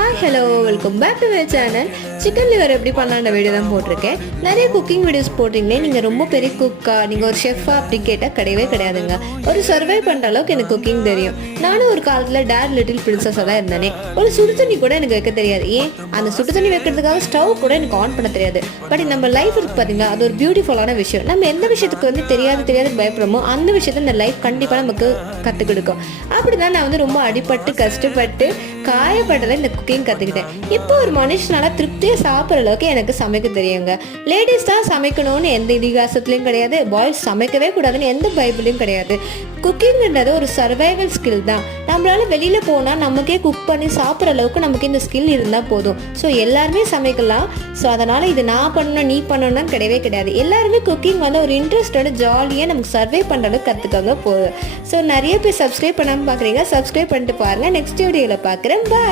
Hi hello welcome back to my channel. Chicken liver எப்படி பண்ணலான்ற video தான் போட்டிருக்கேன். நிறைய குக்கிங் வீடியோஸ் போட்டிங்களே, நீங்கள் ரொம்ப பெரிய குக்கா, நீங்கள் ஒரு ஷெஃபா அப்படி கேட்டால் கிடையவே கிடையாதுங்க. ஒரு சர்வை பண்ணுற அளவுக்கு எனக்கு குக்கிங் தெரியும். நானும் ஒரு காலத்தில் டேட் லிட்டில் பிரின்சஸாக தான் இருந்தேனே. ஒரு சுடு தண்ணி கூட எனக்கு வைக்க தெரியாது. ஏன் அந்த சுடு தண்ணி வைக்கிறதுக்காக ஸ்டவ் கூட எனக்கு ஆன் பண்ண தெரியாது. பட் நம்ம லைஃப் இருக்கு பார்த்தீங்களா, அது ஒரு பியூட்டிஃபுல்லான விஷயம். நம்ம எந்த விஷயத்துக்கு தெரியாது பயப்படுறோமோ அந்த விஷயத்த இந்த லைஃப் கண்டிப்பாக நமக்கு கற்றுக் கொடுக்கும். அப்படி தான் நான் ரொம்ப அடிபட்டு கஷ்டப்பட்டு காயப்பட்டதை இந்த குக்கிங் கற்றுக்கிட்டேன். இப்போ ஒரு மனுஷனால திருப்தியாக சாப்பிட்ற அளவுக்கு எனக்கு சமைக்க தெரியுங்க. லேடிஸ் தான் சமைக்கணும்னு எந்த இதிகாசத்துலையும் கிடையாது, பாய்ஸ் சமைக்கவே கூடாதுன்னு எந்த பைபிளையும் கிடையாது. குக்கிங்ன்றது ஒரு சர்வைவல் ஸ்கில் தான். நம்மளால வெளியில் போனால் நமக்கே குக் பண்ணி சாப்பிட்ற அளவுக்கு நமக்கு இந்த ஸ்கில் இருந்தால் போதும். ஸோ எல்லாருமே சமைக்கலாம். ஸோ அதனால் இது நான் பண்ணணும் நீ பண்ணணும்னு கிடையவே கிடையாது. எல்லாருமே குக்கிங் ஒரு இன்ட்ரெஸ்டோட ஜாலியாக நமக்கு சர்வை பண்ணுற அளவுக்கு கற்றுக்காங்க போதும். ஸோ நிறைய பேர் சப்ஸ்கிரைப் பண்ணாமல் பார்க்குறீங்க, சப்ஸ்கிரைப் பண்ணிட்டு பாருங்கள். நெக்ஸ்ட் வீடியோவில் பார்க்குறேன். பாய்.